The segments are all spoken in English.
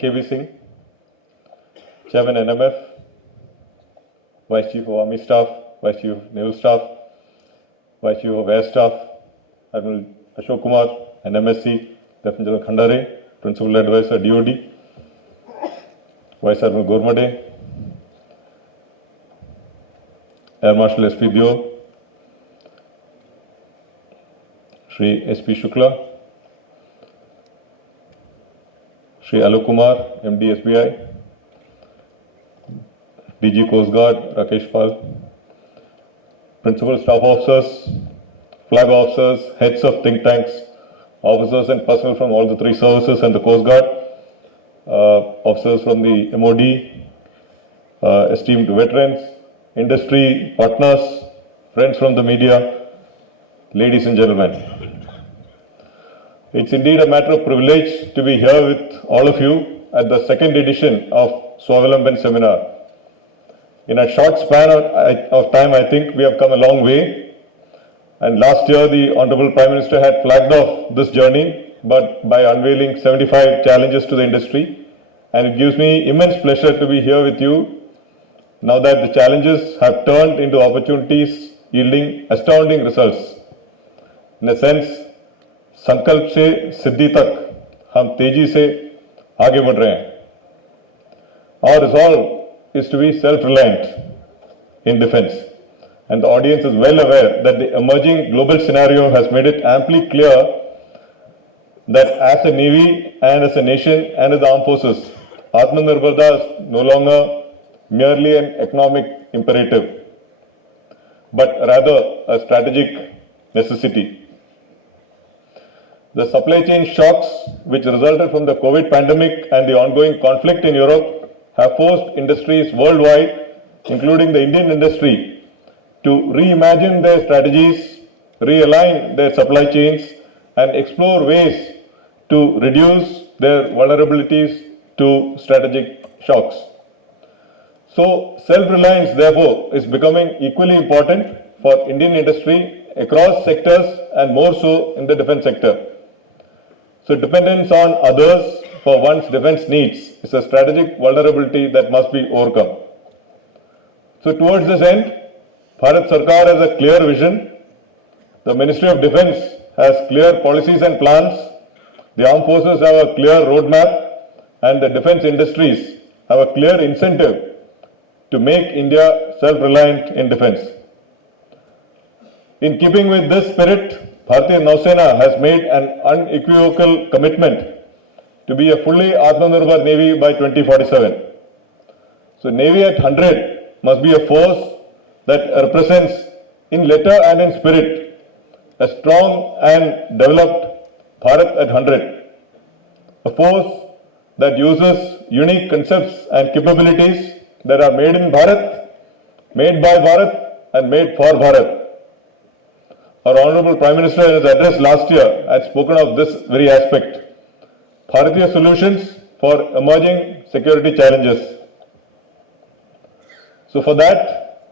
K.V. Singh, Chairman NMF, Vice Chief of Army Staff, Vice Chief of Naval Staff, Vice Chief of Air Staff, Admiral Ashok Kumar, and MSc, Lieutenant General Khandare, Principal Advisor DOD, Vice Admiral Gormade, Air Marshal S.P. Dio, Shri S.P. Shukla, Shri Alok Kumar, MD SBI, DG Coast Guard Rakesh Pal, Principal Staff Officers, Flag Officers, Heads of Think Tanks, Officers and personnel from all the three services and the Coast Guard, officers from the MOD, esteemed veterans, industry partners, friends from the media, ladies and gentlemen. It's indeed a matter of privilege to be here with all of you at the second edition of Swavlamban seminar. In a short span of time, I think we have come a long way. And last year, the Honorable Prime Minister had flagged off this journey, but by unveiling 75 challenges to the industry. And it gives me immense pleasure to be here with you now that the challenges have turned into opportunities yielding astounding results. In a sense, संकल्प से सिद्धि तक हम तेजी से आगे बढ़ रहे हैं. Our resolve is to be self-reliant in defense, and the audience is well aware that the emerging global scenario has made it amply clear that as a navy and as a nation and as the armed forces, Atmanirbharta is no longer merely an economic imperative, but rather a strategic necessity. The supply chain shocks which resulted from the COVID pandemic and the ongoing conflict in Europe have forced industries worldwide, including the Indian industry, to reimagine their strategies, realign their supply chains, and explore ways to reduce their vulnerabilities to strategic shocks. So, self-reliance, therefore, is becoming equally important for Indian industry across sectors and more so in the defense sector. So, dependence on others for one's defense needs is a strategic vulnerability that must be overcome. So, towards this end, Bharat Sarkar has a clear vision. The Ministry of Defense has clear policies and plans. The armed forces have a clear roadmap, and the defense industries have a clear incentive to make India self-reliant in defense. In keeping with this spirit, Bharatiya Nausena has made an unequivocal commitment to be a fully Atmanirbhar Navy by 2047. So, Navy at 100 must be a force that represents in letter and in spirit a strong and developed Bharat at 100. A force that uses unique concepts and capabilities that are made in Bharat, made by Bharat, and made for Bharat. Our Honorable Prime Minister in his address last year had spoken of this very aspect. Bharatiya solutions for emerging security challenges. So for that,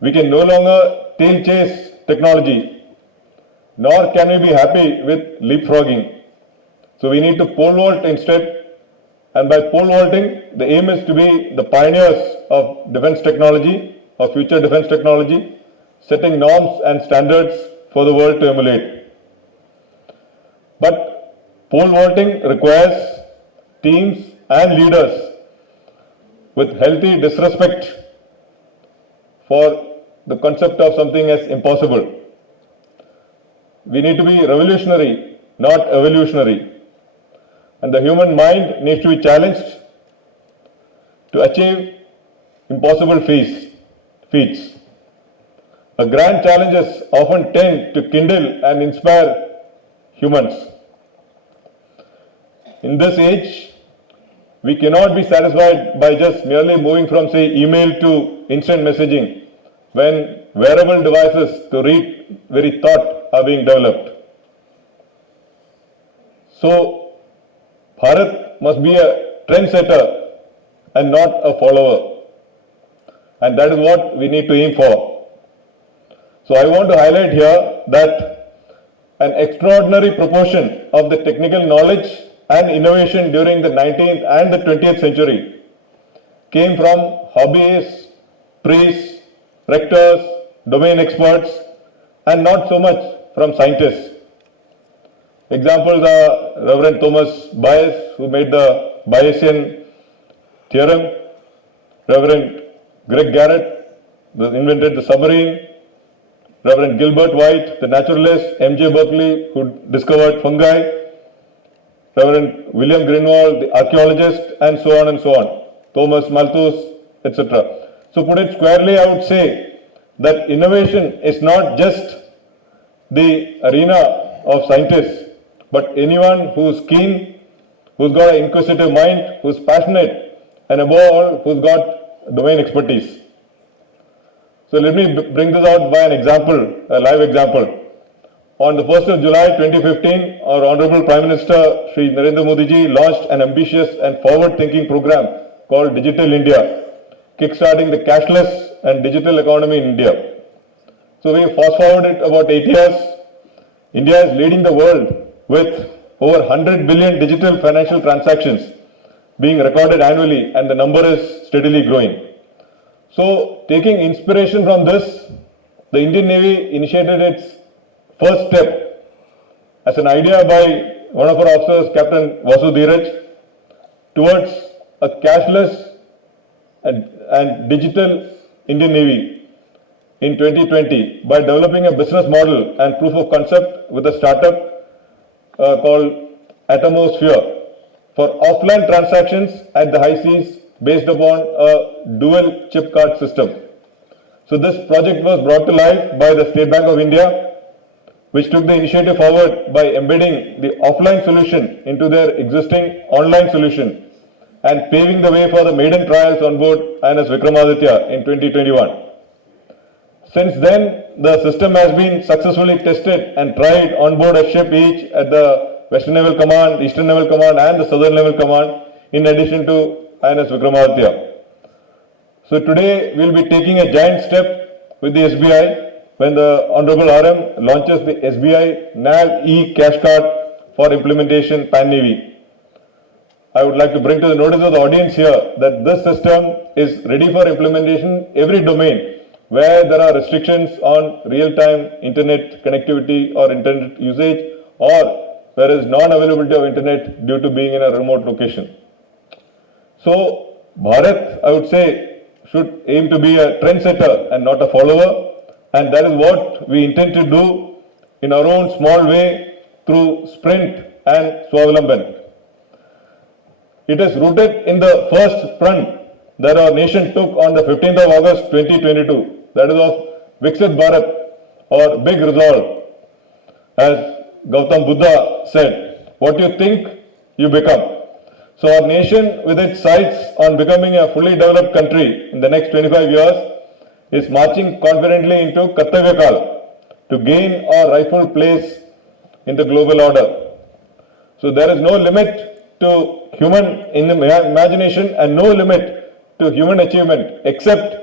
we can no longer tail chase technology, nor can we be happy with leapfrogging. So we need to pole vault instead, and by pole vaulting, the aim is to be the pioneers of defense technology, of future defense technology, setting norms and standards for the world to emulate. But pole vaulting requires teams and leaders with healthy disrespect for the concept of something as impossible. We need to be revolutionary, not evolutionary. And the human mind needs to be challenged to achieve impossible feats. Grand challenges often tend to kindle and inspire humans. In this age, we cannot be satisfied by just merely moving from, say, email to instant messaging when wearable devices to read very thought are being developed. So, Bharat must be a trendsetter and not a follower. And that is what we need to aim for. So I want to highlight here that an extraordinary proportion of the technical knowledge and innovation during the 19th and the 20th century came from hobbyists, priests, rectors, domain experts, and not so much from scientists. Examples are Reverend Thomas Bayes, who made the Bayesian theorem, Reverend Greg Garrett, who invented the submarine, Reverend Gilbert White, the naturalist, M.J. Berkeley, who discovered fungi, Reverend William Greenwald, the archaeologist, and so on and so on, Thomas Malthus, etc. So put it squarely, I would say that innovation is not just the arena of scientists, but anyone who's keen, who's got an inquisitive mind, who's passionate, and above all, who's got domain expertise. So let me bring this out by an example, a live example. On the 1st of July 2015, our Honorable Prime Minister Shri Narendra Modi ji launched an ambitious and forward-thinking program called Digital India, kickstarting the cashless and digital economy in India. So we fast forward it about 8 years. India is leading the world with over 100 billion digital financial transactions being recorded annually, and the number is steadily growing. So, taking inspiration from this, the Indian Navy initiated its first step as an idea by one of our officers, Captain Vasu Dheeraj, towards a cashless and digital Indian Navy in 2020 by developing a business model and proof of concept with a startup called Atomosphere for offline transactions at the high seas based upon a dual chip card system. So this project was brought to life by the State Bank of India, which took the initiative forward by embedding the offline solution into their existing online solution and paving the way for the maiden trials on board INS Vikramaditya in 2021. Since then, the system has been successfully tested and tried on board a ship each at the Western Naval Command, Eastern Naval Command and the Southern Naval Command, in addition to INS Vikramaditya. So today we will be taking a giant step with the SBI when the Honorable RM launches the SBI NAV e-cash card for implementation pan-Navy. I would like to bring to the notice of the audience here that this system is ready for implementation every domain where there are restrictions on real-time internet connectivity or internet usage, or where is non-availability of internet due to being in a remote location. So Bharat, I would say, should aim to be a trendsetter and not a follower, and that is what we intend to do in our own small way through Sprint and Swavlamban. It is rooted in the first front that our nation took on the 15th of August 2022, that is of Viksit Bharat, or big resolve. As Gautam Buddha said, what you think, you become. So our nation, with its sights on becoming a fully developed country in the next 25 years, is marching confidently into Kartavya Kal to gain our rightful place in the global order. So there is no limit to human imagination and no limit to human achievement except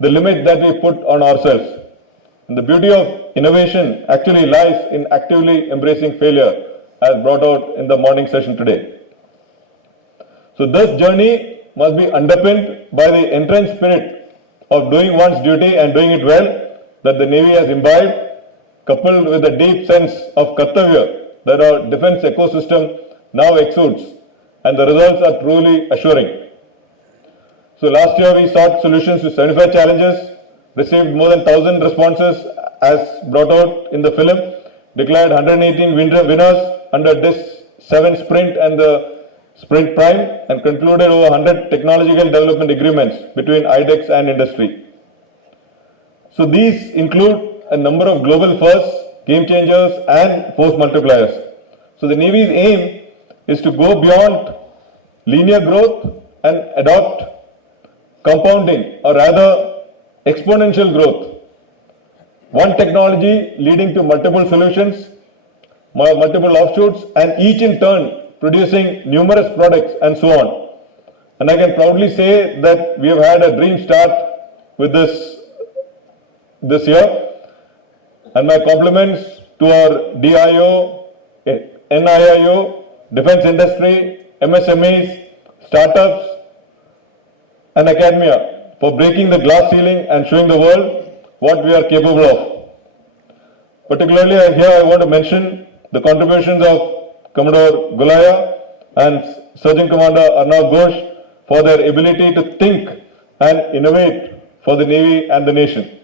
the limit that we put on ourselves. And the beauty of innovation actually lies in actively embracing failure, as brought out in the morning session today. So this journey must be underpinned by the entrenched spirit of doing one's duty and doing it well that the Navy has imbibed, coupled with a deep sense of Kartavya that our defense ecosystem now exudes, and the results are truly assuring. So last year we sought solutions to 75 challenges, received more than 1,000 responses as brought out in the film, declared 118 winners under this 7 Sprint and the Sprint Prime, and concluded over 100 technological development agreements between IDEX and industry. So these include a number of global firsts, game changers and force multipliers. So the Navy's aim is to go beyond linear growth and adopt compounding, or rather exponential growth. One technology leading to multiple solutions, multiple offshoots, and each in turn producing numerous products and so on. And I can proudly say that we have had a dream start with this year. And my compliments to our DIO, NIIO, defense industry, MSMEs, startups, and academia for breaking the glass ceiling and showing the world what we are capable of. Particularly here I want to mention the contributions of Commodore Gulaya and Surgeon Commander Arnav Ghosh for their ability to think and innovate for the Navy and the nation.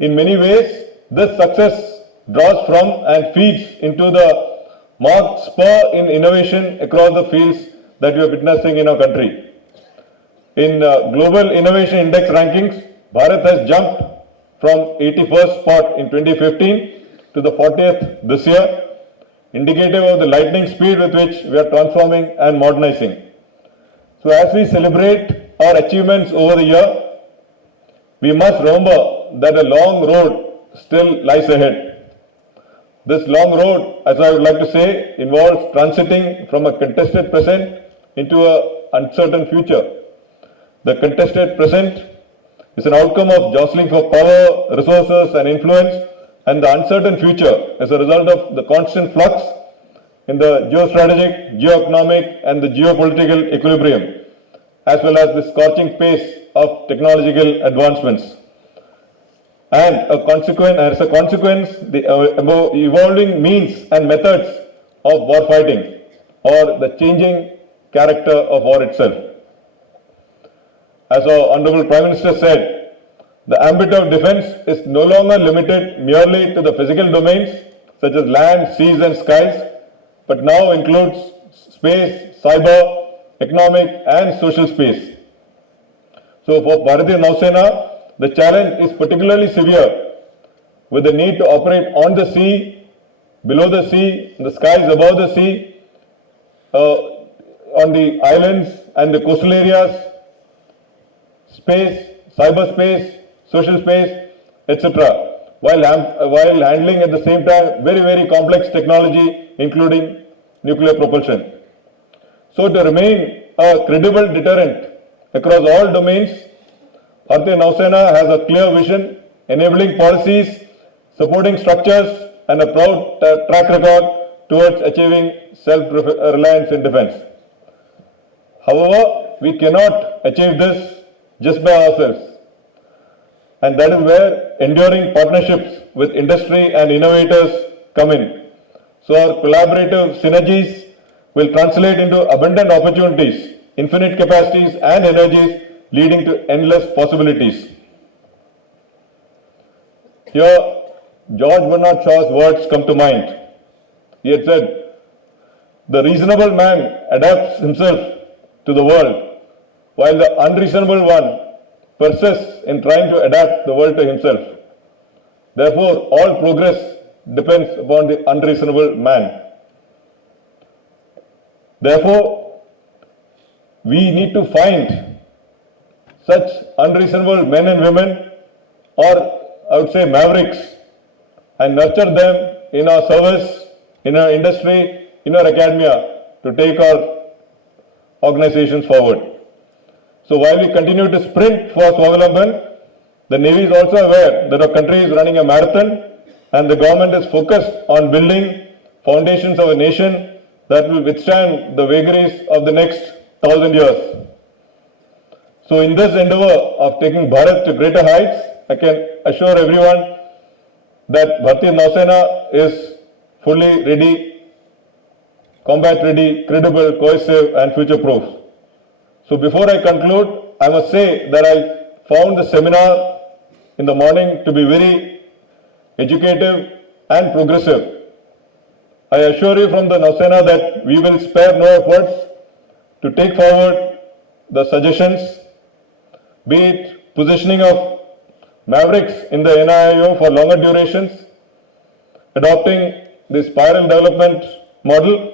In many ways, this success draws from and feeds into the marked spur in innovation across the fields that we are witnessing in our country. In Global Innovation Index rankings, Bharat has jumped from 81st spot in 2015 to the 40th this year, indicative of the lightning speed with which we are transforming and modernizing. So as we celebrate our achievements over the year, we must remember that a long road still lies ahead. This long road, as I would like to say, involves transiting from a contested present into an uncertain future. The contested present is an outcome of jostling for power, resources and influence, and the uncertain future is a result of the constant flux in the geostrategic, geoeconomic and the geopolitical equilibrium, as well as the scorching pace of technological advancements. And as a consequence, the evolving means and methods of warfighting or the changing character of war itself. As our Honorable Prime Minister said, the ambit of defense is no longer limited merely to the physical domains such as land, seas and skies, but now includes space, cyber, economic and social space. So for Bharatiya Nausena, the challenge is particularly severe with the need to operate on the sea, below the sea, in the skies above the sea, on the islands and the coastal areas, space, cyberspace, social space, etc. While handling at the same time very, very complex technology, including nuclear propulsion. So to remain a credible deterrent across all domains, Bharatiya Nausena has a clear vision, enabling policies, supporting structures, and a proud track record towards achieving self-reliance in defense. However, we cannot achieve this just by ourselves. And that is where enduring partnerships with industry and innovators come in. So our collaborative synergies will translate into abundant opportunities, infinite capacities and energies leading to endless possibilities. Here, George Bernard Shaw's words come to mind. He had said, "The reasonable man adapts himself to the world, while the unreasonable one persists in trying to adapt the world to himself. Therefore, all progress depends upon the unreasonable man." Therefore, we need to find such unreasonable men and women, or I would say mavericks, and nurture them in our service, in our industry, in our academia to take our organizations forward. So while we continue to sprint for Swavlamban, the Navy is also aware that our country is running a marathon and the government is focused on building foundations of a nation that will withstand the vagaries of the next 1,000 years. So in this endeavor of taking Bharat to greater heights, I can assure everyone that Bharatiya Nausena is fully ready, combat ready, credible, cohesive and future-proof. So before I conclude, I must say that I found the seminar in the morning to be very educative and progressive. I assure you from the Nausena that we will spare no efforts to take forward the suggestions, be it positioning of mavericks in the NIIO for longer durations, adopting the spiral development model,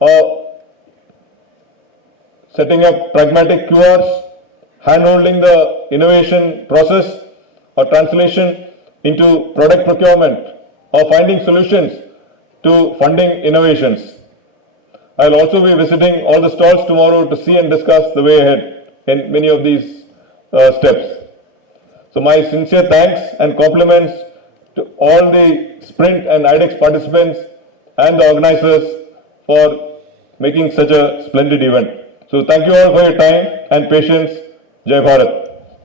or setting up pragmatic QRs, handholding the innovation process or translation into product procurement, or finding solutions to funding innovations. I'll also be visiting all the stalls tomorrow to see and discuss the way ahead in many of these steps. So my sincere thanks and compliments to all the Sprint and IDEX participants and the organizers for making such a splendid event. So thank you all for your time and patience. Jai Bharat.